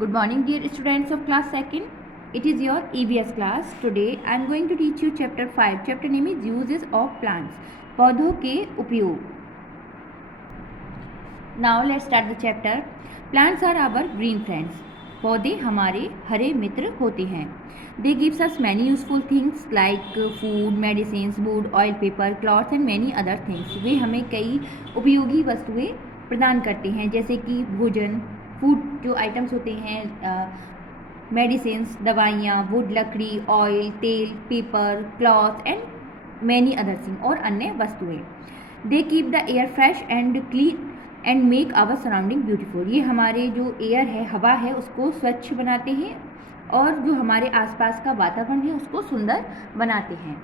Good morning, dear students of class 2nd. It is your EVS class. Today I am going to teach you chapter 5. Chapter name is Uses of Plants. पौधों के उपयोग. Now let's start the chapter. Plants are our green friends. पौधे हमारे हरे मित्र होते हैं. They gives us many useful things like food, medicines, wood, oil, paper, cloths and many other things. वे हमें कई उपयोगी वस्तुएं प्रदान करते हैं जैसे कि भोजन, फूड जो आइटम्स होते हैं, मेडिसिन्स दवाइयाँ, वुड लकड़ी, ऑयल, तेल, paper, cloth and many other thing और अन्य वस्तुएं. They keep the air fresh and clean and make our surrounding beautiful. ये हमारे जो एयर है, हवा है, उसको स्वच्छ बनाते हैं और जो हमारे आसपास का वातावरण है उसको सुंदर बनाते हैं.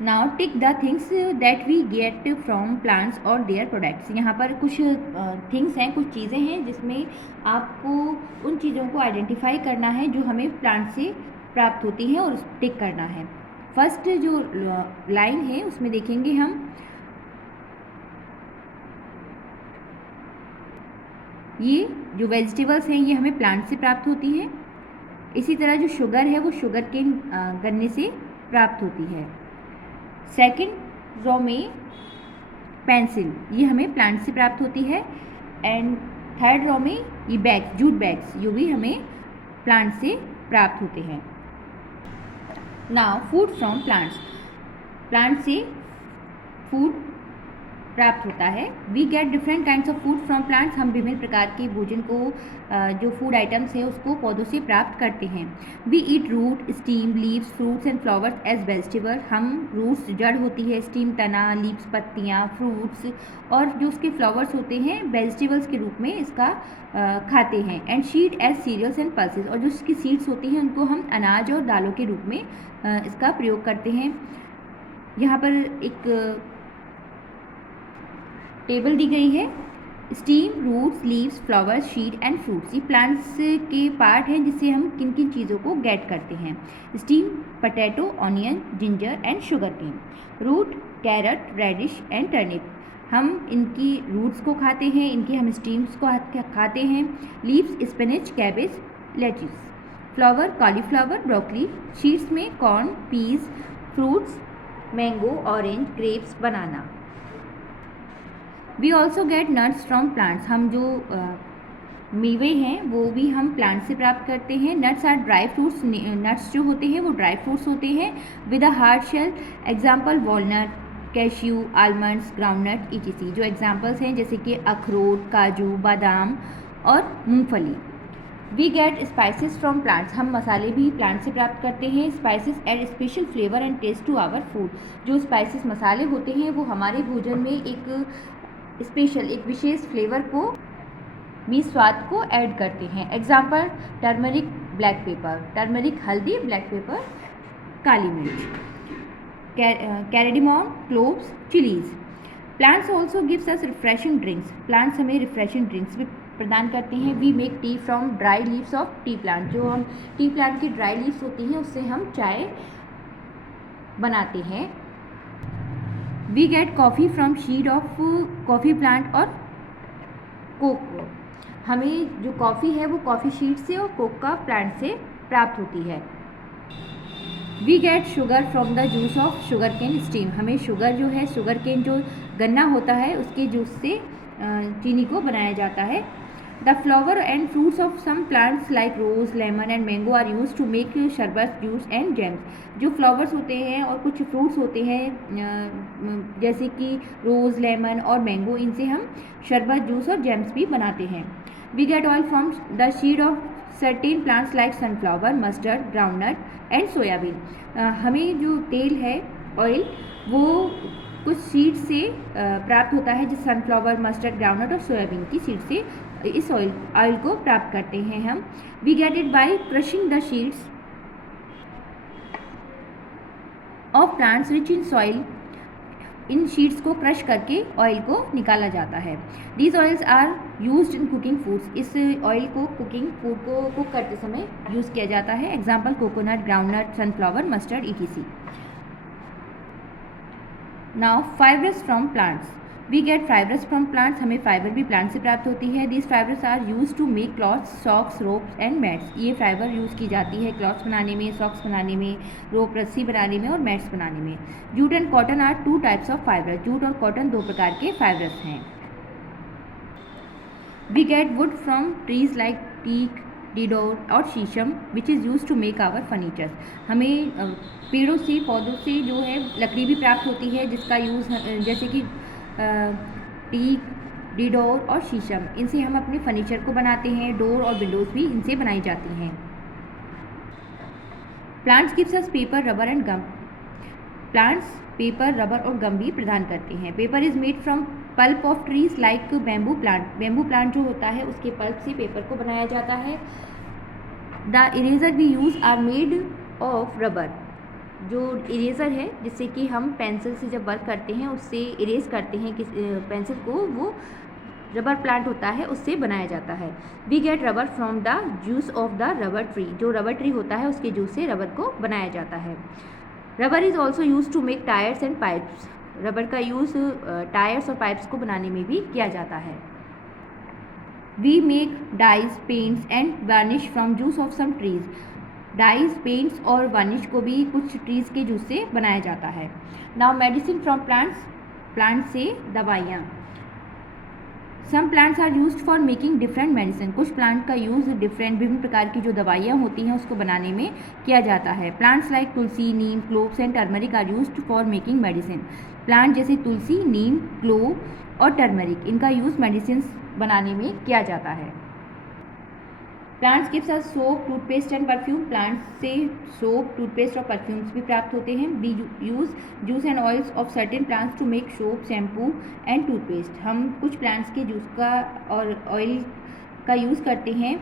Now tick the things that we get from plants और देयर प्रोडक्ट्स. यहाँ पर कुछ थिंग्स हैं, कुछ चीज़ें हैं जिसमें आपको उन चीज़ों को आइडेंटिफाई करना है जो हमें प्लांट से प्राप्त होती हैं और टिक करना है. फर्स्ट जो लाइन है उसमें देखेंगे हम ये जो वेजिटेबल्स हैं ये हमें प्लांट से प्राप्त होती हैं. इसी तरह जो शुगर है वो शुगर केन गन्ने से प्राप्त होती है. सेकेंड रो में पेंसिल, ये हमें प्लांट से प्राप्त होती है. एंड थर्ड रो में ये बैग्स, जूट बैग्स, ये भी हमें प्लांट से प्राप्त होते हैं. Now food from plants. Plant से फूड प्राप्त होता है. We get different kinds of food from plants. हम विभिन्न प्रकार के भोजन को जो फूड आइटम्स है उसको पौधों से प्राप्त करते हैं. We eat root, stem, leaves, fruits and flowers as vegetable. हम रूट्स जड़ होती है, स्टीम तना, लीव्स पत्तियाँ, फ्रूट्स और जो उसके फ्लावर्स होते हैं वेजिटेबल्स के रूप में इसका खाते हैं. And seed as cereals and pulses. और जो इसकी सीड्स होती हैं उनको हम अनाज और दालों के रूप में इसका प्रयोग करते हैं. यहाँ पर एक टेबल दी गई है. Stem, roots, leaves, flowers, seed and fruits. ये प्लांट्स के पार्ट हैं जिससे हम किन किन चीज़ों को गेट करते हैं. Stem, potato, onion, ginger and sugar cane. Root, carrot, radish and turnip. हम इनकी रूट्स को खाते हैं, इनके हम स्टीम्स को खाते हैं. Leaves, spinach, cabbage, lettuce. Flower, cauliflower, broccoli. Seeds में corn, peas. Fruits, mango, orange, grapes, banana. We also get nuts from plants. हम जो मेवे हैं वो भी हम प्लांट से प्राप्त करते हैं. Nuts are dry fruits. Nuts जो होते हैं वो ड्राई फ्रूट्स होते हैं with a hard shell. Example walnut, cashew, almonds, groundnut, etc. जो एग्जाम्पल्स हैं जैसे कि अखरोट, काजू, बादाम और मूंगफली. We get spices from plants. हम मसाले भी प्लांट से प्राप्त करते हैं. Spices add special flavour and taste to our food. जो स्पाइसेस मसाले होते हैं वो हमारे भोजन में एक स्पेशल, एक विशेष फ्लेवर को भी, स्वाद को ऐड करते हैं. Example turmeric, black pepper. Turmeric हल्दी, ब्लैक पेपर काली मिर्च. Cardamom, cloves, chillies. Plants also gives us refreshing drinks. Plants हमें रिफ्रेशिंग ड्रिंक्स भी प्रदान करते हैं. We make tea from dry leaves of tea plant. जो हम टी प्लांट की ड्राई लीव्स होती हैं उससे हम चाय बनाते हैं. We get coffee from seed of coffee plant और कोको. हमें जो कॉफ़ी है वो कॉफ़ी शीड से और कोका प्लांट से प्राप्त होती है. We get sugar from the juice of sugar cane stem. हमें शुगर जो है, शुगर केन जो गन्ना होता है उसके जूस से चीनी को बनाया जाता है. The flower and fruits of some plants like rose, lemon and mango are use to make sharbat, juice and jams. जो फ्लावर्स होते हैं और कुछ फ्रूट्स होते हैं जैसे कि रोज़, लेमन और मैंगो, इनसे हम शरबत, जूस और जैम्स भी बनाते हैं. We get oil from the seed of certain plants like sunflower, mustard, groundnut and soybean. हमें जो तेल है, ऑयल, वो कुछ सीड से प्राप्त होता है जैसे सनफ्लावर, मस्टर्ड, ग्राउंडनट और सोयाबीन की सीड से इस ऑयल को प्राप्त करते हैं हम. We get it by crushing the seeds of plants rich in soil. इन शीड्स को क्रश करके ऑयल को निकाला जाता है. These oils are used in cooking foods. इस ऑयल को कुकिंग फूड को कुक करते समय यूज़ किया जाता है. Example coconut, groundnut, sunflower, mustard, etc. Now fibres from plants. We get fibres from plants, हमें फाइबर भी प्लांट से प्राप्त होती है। These fibres are use to make cloths, socks, ropes and mats. ये फाइबर यूज़ की जाती है क्लॉथ्स बनाने में, सॉक्स बनाने में, रोप रस्सी बनाने में और मैट्स बनाने में। Jute and cotton are two types of fibre, jute और कॉटन दो प्रकार के फाइबर्स हैं। We get wood from trees like teak, deodar और sheesham which is use to make our furniture. हमें पेड़ों से, पौधों से जो है लकड़ी भी प्राप्त होती है, जिसका यूज़ जैसे कि टीक, डीडोर और शीशम, इनसे हम अपने फर्नीचर को बनाते हैं। डोर और विंडोज़ भी इनसे बनाई जाती हैं। Plants gives us paper, rubber and gum. Plants paper, rubber और गम भी प्रदान करते हैं। Paper is made from pulp of trees like bamboo plant. Bamboo plant जो होता है उसके पल्प से पेपर को बनाया जाता है। The eraser we use are made of rubber. जो इरेज़र है जिससे कि हम पेंसिल से जब वर्क करते हैं उससे इरेज करते हैं किस पेंसिल को, वो रबर प्लांट होता है, उससे बनाया जाता है। We get rubber from the juice of the rubber tree. जो रबर ट्री होता है उसके जूस से रबर को बनाया जाता है। Rubber is also use to make tyres and pipes. Rubber का यूज़ टायर्स और पाइप्स को बनाने में भी किया जाता है। We make dyes, paints and varnish from juice of some trees. Dyes, paints और वार्निश को भी कुछ ट्रीज के जूस से बनाया जाता है। Now medicine from plants, plant से दवाइयाँ। Some plants are use for making different medicine. कुछ प्लांट का यूज़ विभिन्न प्रकार की जो दवाइयाँ होती हैं उसको बनाने में किया जाता है। Plants like tulsi, neem, cloves and turmeric are used for making medicine. Plant जैसे तुलसी, नीम, क्लोव और टर्मरिक, इनका यूज़ मेडिसिन बनाने में किया जाता है। Plants gives us soap, toothpaste and perfume. Plants से सोप, टूथपेस्ट और परफ्यूम्स भी प्राप्त होते हैं। We use juice and oils of certain plants to make soap, shampoo and toothpaste. हम कुछ प्लांट्स के जूस का और ऑयल का यूज़ करते हैं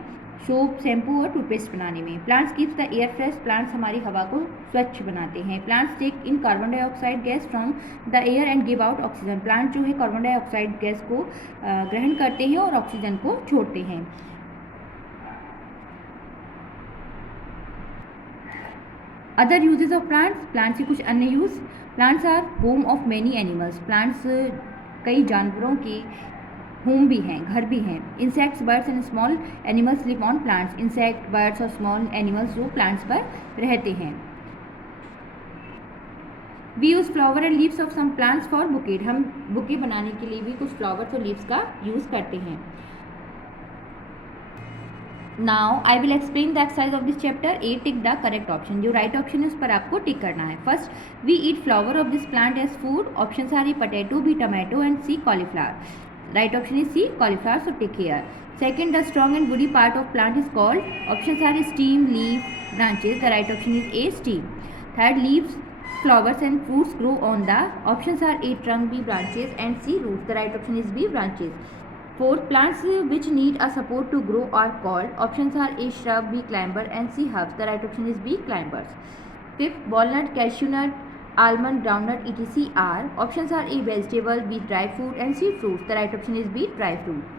सोप, शैम्पू और टूथपेस्ट बनाने में। Plants keeps the air fresh. Plants हमारी हवा को स्वच्छ बनाते हैं। Plants take in carbon dioxide gas from the air and give out oxygen. Plant जो है कार्बन डाइऑक्साइड गैस को ग्रहण करते हैं और ऑक्सीजन को छोड़ते हैं। Other usages of plants, plants के कुछ अन्य use. Plants are home of many animals. Plants कई जानवरों के होम भी हैं, घर भी हैं। Insects, birds and small animals live on plants. Insect, birds और स्मॉल एनिमल्स जो प्लांट्स पर रहते हैं। We use flower and leaves of some plants for bouquet. हम बुके बनाने के लिए भी कुछ फ्लावर्स और लीव्स का यूज़ करते हैं। Now I will explain the exercise of this chapter. A, tick the correct option. जो राइट ऑप्शन है उस पर आपको टिक करना है। First, we eat flower of this plant as food. Option are A, potato, B, tomato and C, cauliflower. Right option is C, cauliflower, so tick here. Second, the strong and woody part of plant is called. Options are stem, leaf, branches. The right option is A, stem. Third, leaves, flowers and fruits grow on the. Options are A, trunk, B, branches and C, roots. The right option is B, branches. Fourth, plants which need a support to grow are called. Options are A, shrub, B, climber and C, herbs. The right option is B, climbers. Fifth, walnut, cashew nut, almond, groundnut, etc. are. Options are A, vegetable, B, dry food and C, fruits. The right option is B, dry fruit.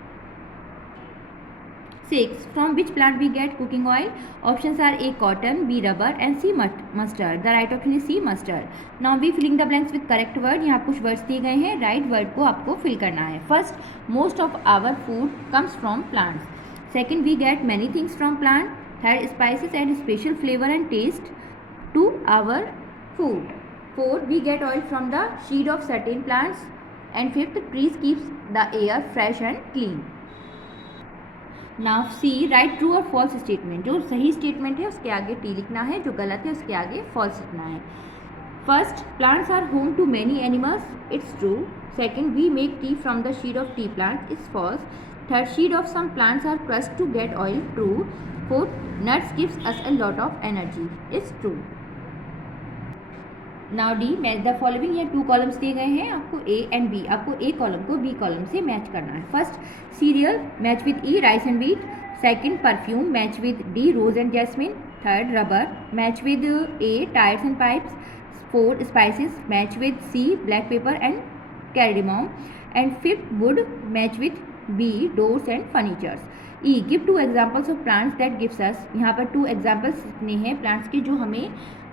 6. From which plant we get cooking oil? Options are A, cotton, B, rubber and C, mustard. The right option is C, mustard. Now we filling the blanks with correct word. यहाँ कुछ words दिए गए हैं, right word को आपको fill करना है. First, most of our food comes from plants. Second, we get many things from plant. Third, spices add special flavor and taste to our food. Fourth, we get oil from the seed of certain plants. And fifth, trees keeps the air fresh and clean. Now see, right true और false statement. जो सही statement है उसके आगे T लिखना है, जो गलत है उसके आगे फॉल्स लिखना है. First, plants are home to many animals. It's true. Second, we make tea from the seed of tea plant. It's false. Third, seed of some plants are crushed to get oil. True. Fourth, nuts gives us a lot of energy. It's true. Now D, match the following. ये 2 columns दिए गए हैं आपको, ए and B. आपको A column को B column से match करना है. First, cereal, match with E, rice and wheat. Second, perfume, match with D, rose and jasmine. Third, rubber, match with A, tyres and pipes. Fourth, spices, match with C, black pepper and cardamom. And fifth, wood, match with B, doors and furnitures. E, give 2 examples of plants that gives us. यहाँ पर 2 examples लिखने हैं plants के जो हमें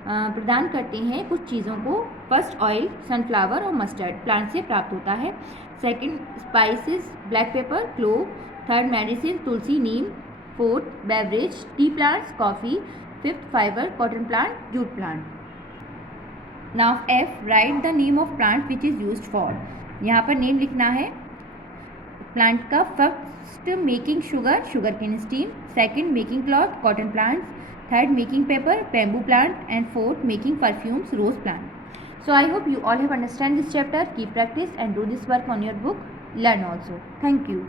प्रदान करते हैं कुछ चीज़ों को। फर्स्ट ऑयल सनफ्लावर और मस्टर्ड प्लांट से प्राप्त होता है। Second spices black pepper clove. Third medicine tulsi neem. Fourth beverage tea plants coffee. Fifth fibre cotton plant jute plant. Now F write the name of plant which is used for. यहाँ पर name लिखना है plant का। First making sugar sugar cane stem. Second making cloth cotton plants. Third making paper bamboo plant, and fourth making perfumes rose plant. So I hope you all have understand this chapter. Keep practice and do this work on your book. Learn also. Thank you.